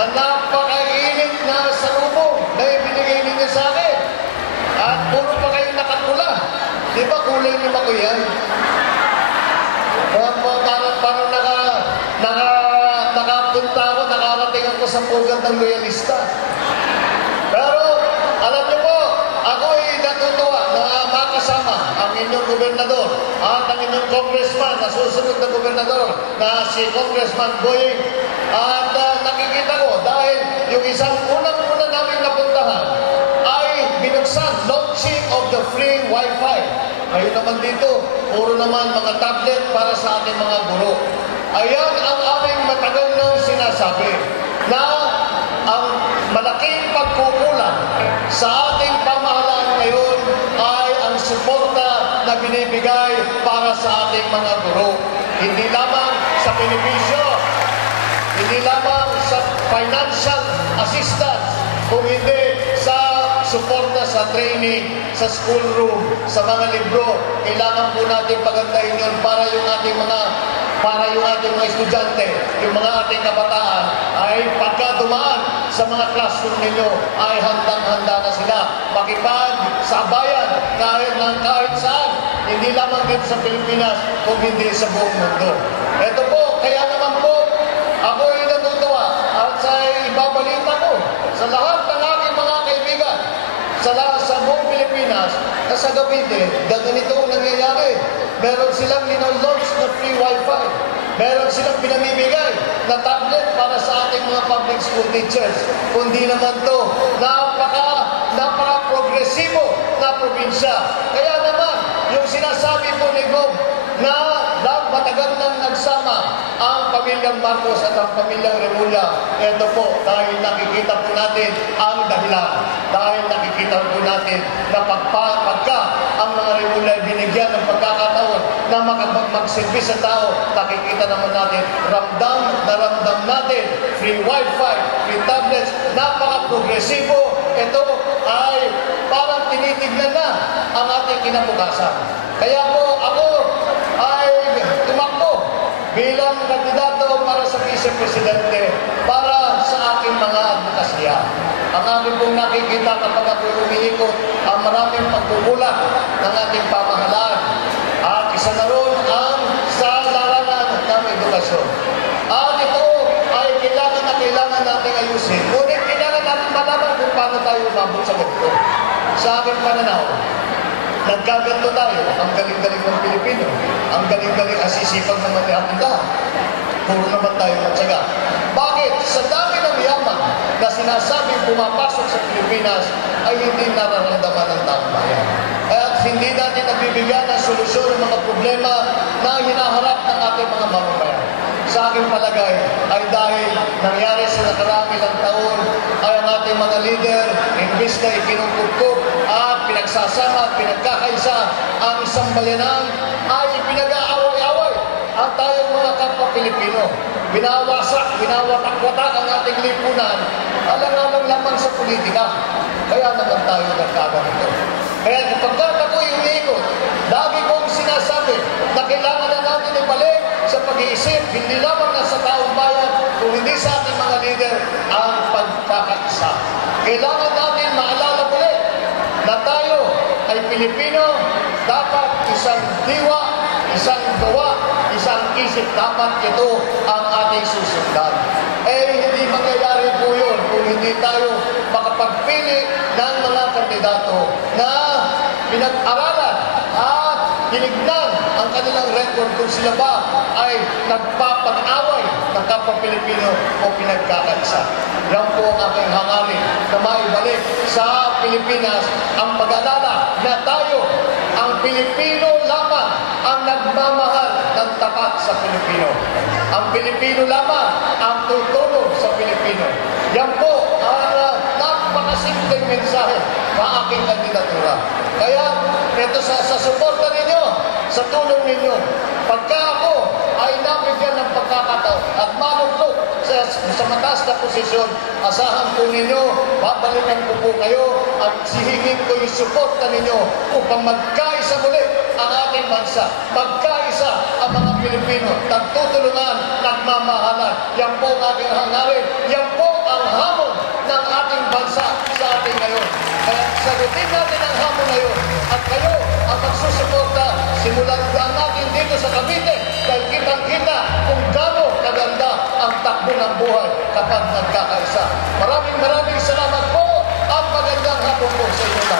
sa napakainit na salubong na ibinigay ninyo sa akin. At puro pa kayong nakapula. Di ba kulay ni Makuyan? Parang nakapunta ako, nakarating ako sa pugad ng loyalista. Pero, alam niyo po, ako ay natutuwa na makasama ang inyong gobernador at ang inyong congressman, na susunod na gobernador, na si Congressman Boying. At nakikita ko, dahil yung isang unang-una namin napuntahan ay binuksan, launching of the free Wi-Fi. Ngayon naman dito, puro naman mga tablet para sa ating mga guro. Ayan ang aming matagal nang sinasabi na ang malaking pagkukulang sa ating pamahalaan ngayon ay ang suporta na binibigay para sa ating mga guro. Hindi lamang sa benepisyo, hindi lamang sa financial assistance, kung hindi sa suporta sa training, sa schoolroom, sa mga libro. Kailangan po natin pagandahin yun para yung ating mga estudyante, yung mga ating kabataan ay pagka dumaan sa mga classroom ninyo ay handang-handa na sila makipagsabayan kahit saan, hindi lamang dito sa Pilipinas kung hindi sa buong mundo. Ito po, kaya naman po ako ay natutuwa at sa ibabalita ko sa lahat ng aking mga kaibigan sa buong Pilipinas na sa Cavite, ganito ang nangyayari. Meron silang launch na free Wi-Fi. Meron silang pinamimigay na tablet para sa ating mga public school teachers. Kundi naman to, napaka-progresibo na probinsya. Kaya naman, yung sinasabi po ni Gob na matagal nang nagsama ang pamilyang Marcos at ang pamilyang Remulla. Ito po, dahil nakikita po natin ang dahilan. Dahil nakikita po natin na pagka ang mga Remulla ay binigyan ng pagkakataon na magsilbi sa tao, nakikita naman natin, ramdam natin, free Wi-Fi, free tablets, napaka-progresibo. Ito ay parang tinitignan na ang ating kinabukasan. Kaya po ako ay tumakbo bilang kandidato para sa vice-presidente para sa aking mga advokasya. Ang aking pong nakikita kapag ako umiikot ang maraming pagbubulat ng ating pamahalaan. At isa na ron ang sa larangan ng edukasyon. At ito ay kailangan natin ayusin. Ngunit kailangan natin malaman kung paano tayo umabot sa ganito. Sa aking pananaw, nagkaganto tayo, ang galing-galing ng Pilipino, ang galing-galing asisipag naman ni ating lahat. Puro naman tayo matyaga. Bakit? Sa dami ng yaman na sinasabing pumapasok sa Pilipinas ay hindi nararamdaman ng taong bayan. At hindi natin nabibigyan ng solusyon ng mga problema na hinaharap ng ating mga mamamayan. Sa aking palagay ay dahil nangyari sa nakaraang ilang taon ay ang ating mga leader, imbis na ikinungkupkup at pinagsasama at pinagkakaisa ang isang bayanan, ay pinag-aaway-away at tayong mga kapwa Pilipino. Binawatak-watak ang ating lipunan, alang-alang lamang sa politika. Kaya naman tayo nagkaganito. Kaya kapag ako'y umiikot, lagi kong sinasabi na kailangan na natin ibalik sa pag-iisip, hindi lamang na sa taong bayan, kung hindi sa ating mga leader, ang pagkakaisa. Kailangan natin maalala ulit na tayo ay Pilipino, dapat isang diwa, isang gawa, isang isip, dapat ito ang ating susundan. Hindi mangyayari po yun kung hindi tayo makapagpili ng mga kandidato na pinag-aralan at tinignan ang kanilang record kung sila ba ay nagpapag-away ng kapwa Pilipino o pinagkakaisa. Yan po ang aking hangarin na maibalik sa Pilipinas ang pag-alala na tayo, ang Pilipino lamang ang nagmamahal ng tapat sa Pilipino. Ang Pilipino lamang ang tutulong sa Pilipino. Yan po ang napakasimpleng mensahe ng aking kandidatura. Kaya, ito sa suporta ninyo, sa tulong ninyo, pagka ako ay nabigyan ng pagkakataon at manuklok sa mataas na posisyon, asahan po ninyo, babalikan ko po kayo at sihingin ko yung suporta ninyo upang magkaisa muli ang ating bansa. Magkaisa ang mga Pilipino, nagtutulungan, nagmamahalan. Yan po ang aking hangarin. Yan po ang hamon ng ating bansa sa ating ngayon. Kaya sagutin natin ang hamon na yun. At kayo ang magsusuporta, simulan lang natin dito sa Cavite dahil kitang-kita kung gaano kaganda ang takbo ng buhay kapag nagkakaisa. Maraming salamat.